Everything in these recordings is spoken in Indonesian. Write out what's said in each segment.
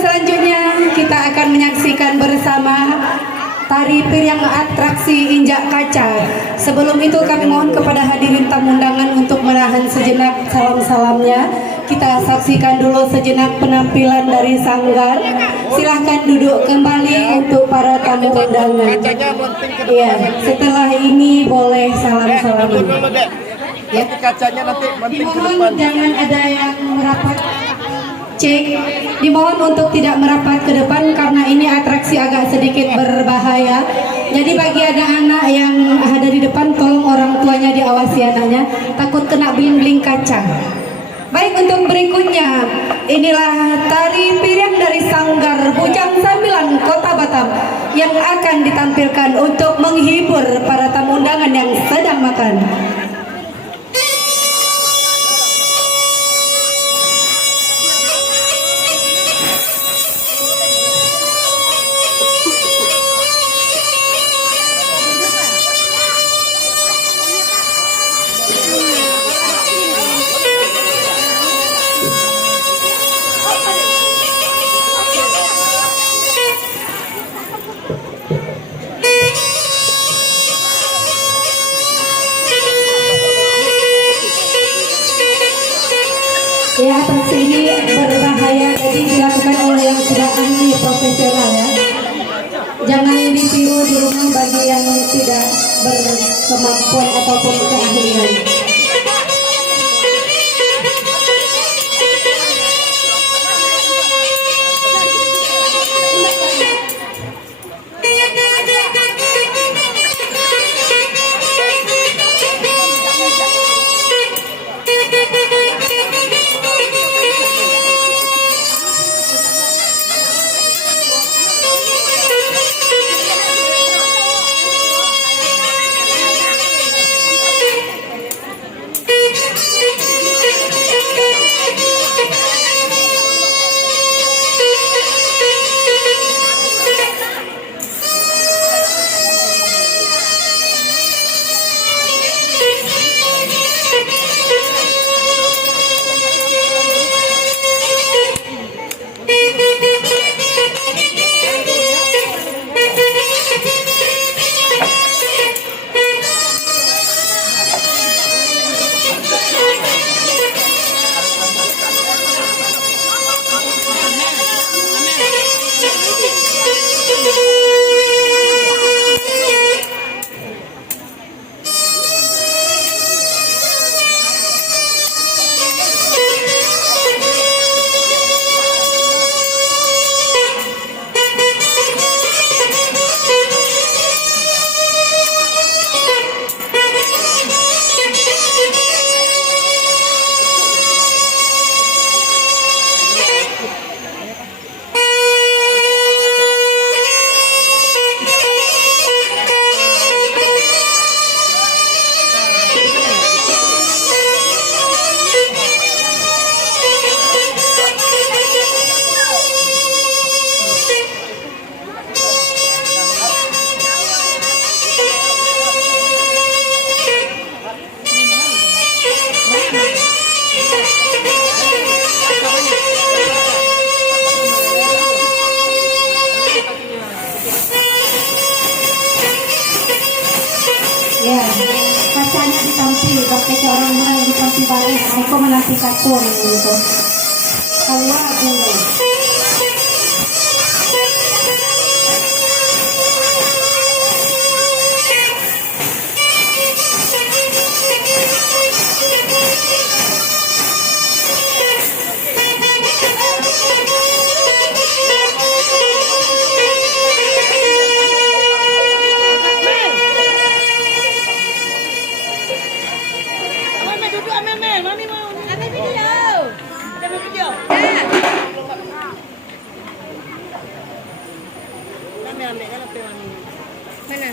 selanjutnya kita akan menyaksikan bersama tari piring atraksi injak kaca. Sebelum itu kami mohon kepada hadirin tamu undangan untuk menahan sejenak salam-salamnya. Kita saksikan dulu sejenak penampilan dari sanggar. Silahkan duduk kembali untuk para tamu undangan. Iya, setelah ini boleh salam-salam. Ya, kacanya nanti menting ke dimohon depan. jangan ada yang merapat. Cek, dimohon untuk tidak merapat ke depan karena ini atraksi agak sedikit berbahaya. Jadi bagi ada anak yang ada di depan, tolong orang tuanya diawasi anaknya, takut kena bling-bling kaca. Baik, untuk berikutnya, inilah tari piring dari Sanggar Bujang Sambilan Kota Batam yang akan ditampilkan untuk menghibur para tamu undangan yang sedang makan. Ya, atraksi ini berbahaya, jadi dilakukan oleh yang sudah ahli profesional ya. Jangan ditiru di rumah bagi yang tidak berkemampuan ataupun keahlian. Ya, kacanya ditampil, pakai orang orang ditampil balik, aku menanti katur gitu. Keluar dulu. Mami mau ambil video. Ada video. Mami ambil kan apa mami? Mana?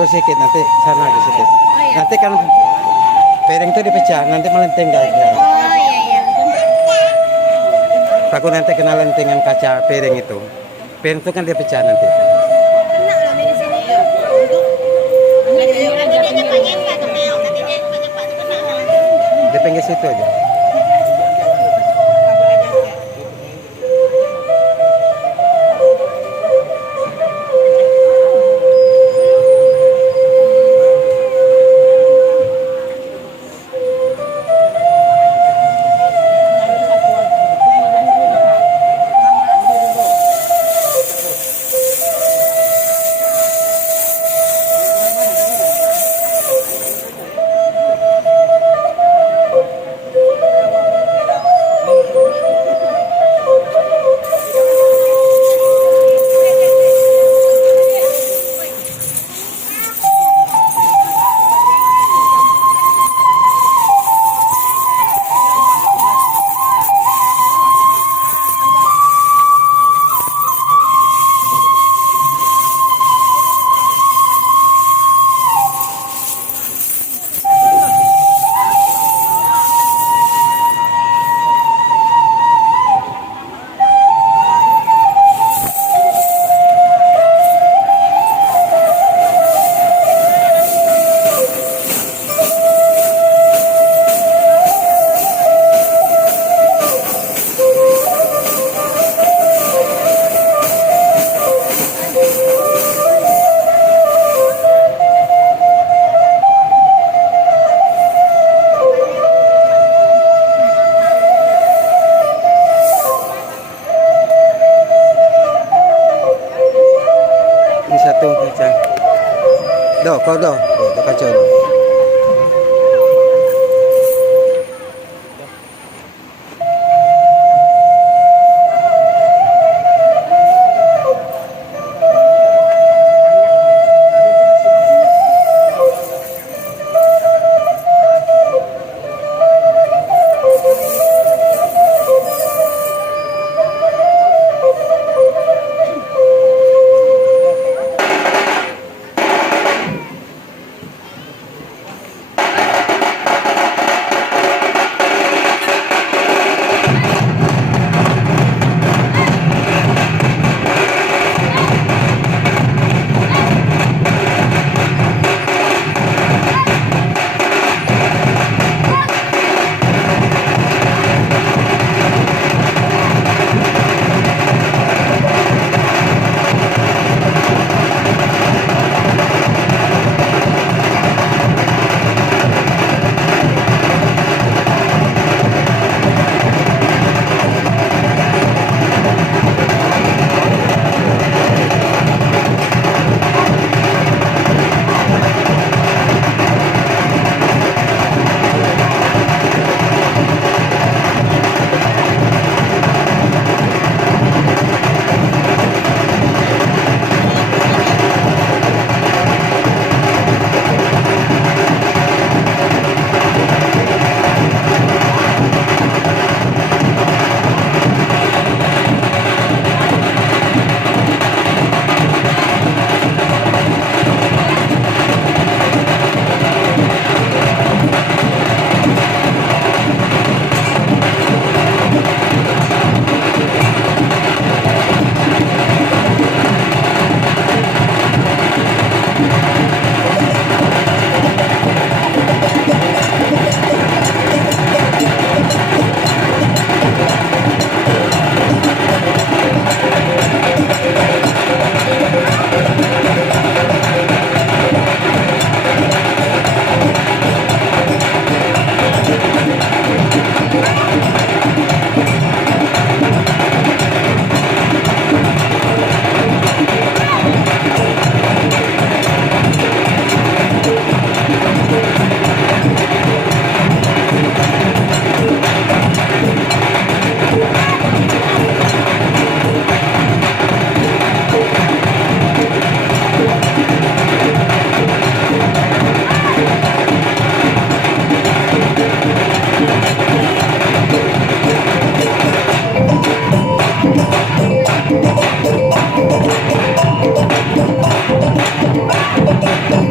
Tunggu sedikit, nanti sana lagi sedikit. Nanti kan piring itu dipecah, nanti melenting kayak gitu. Oh iya. Takut nanti kena lentingan kaca piring itu. Piring itu kan dia pecah nanti. Kena loh di sini. Di pinggir situ aja. Ini satu kaca. Kau do kaca do.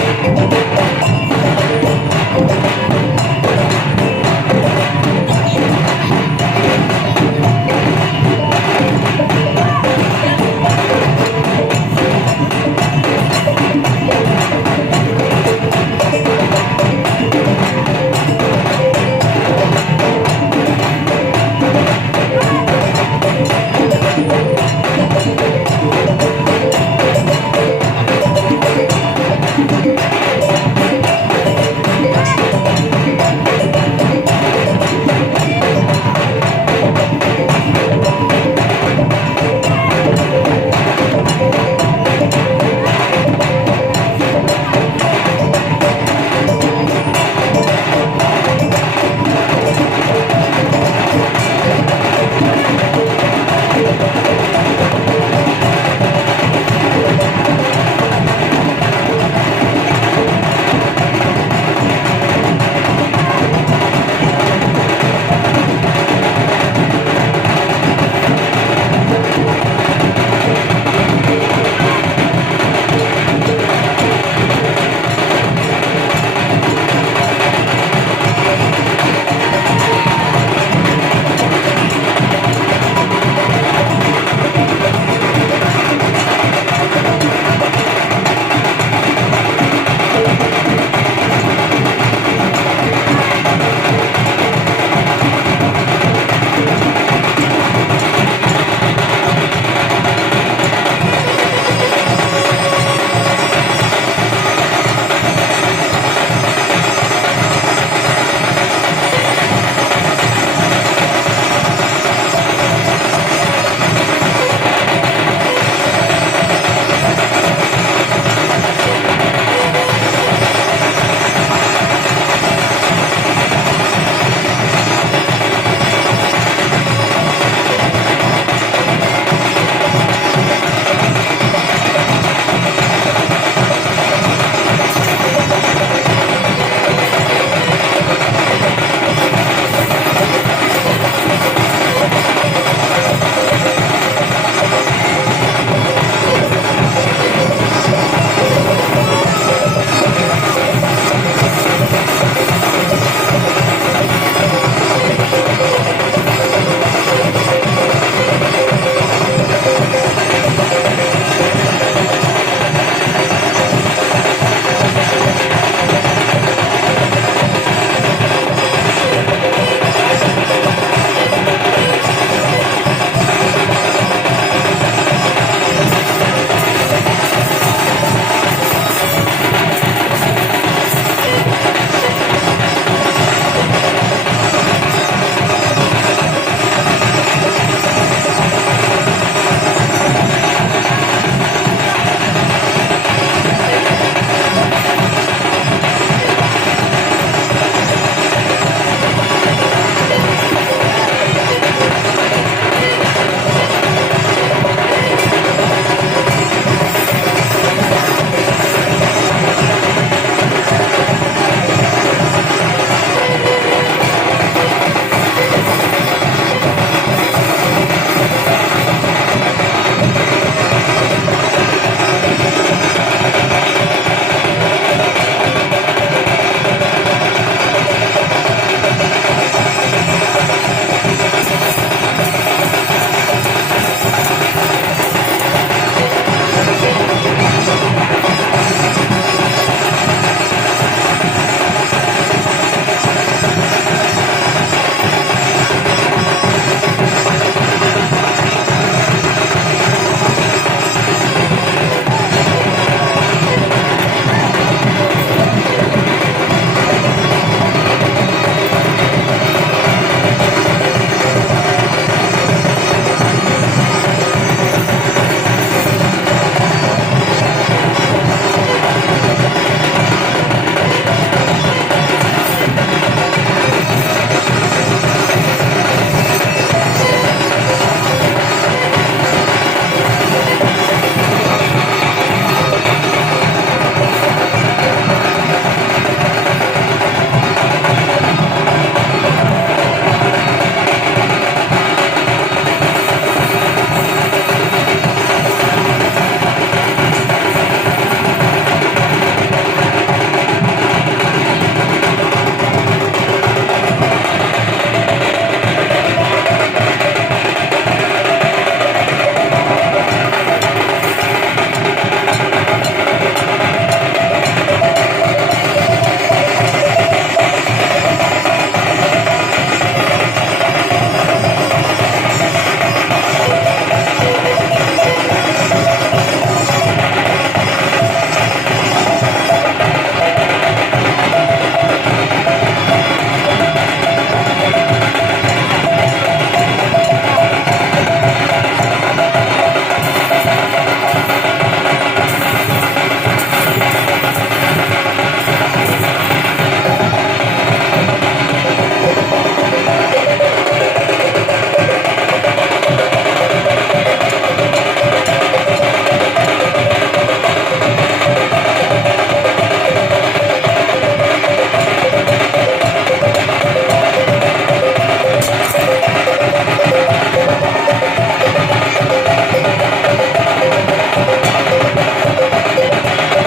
Iya.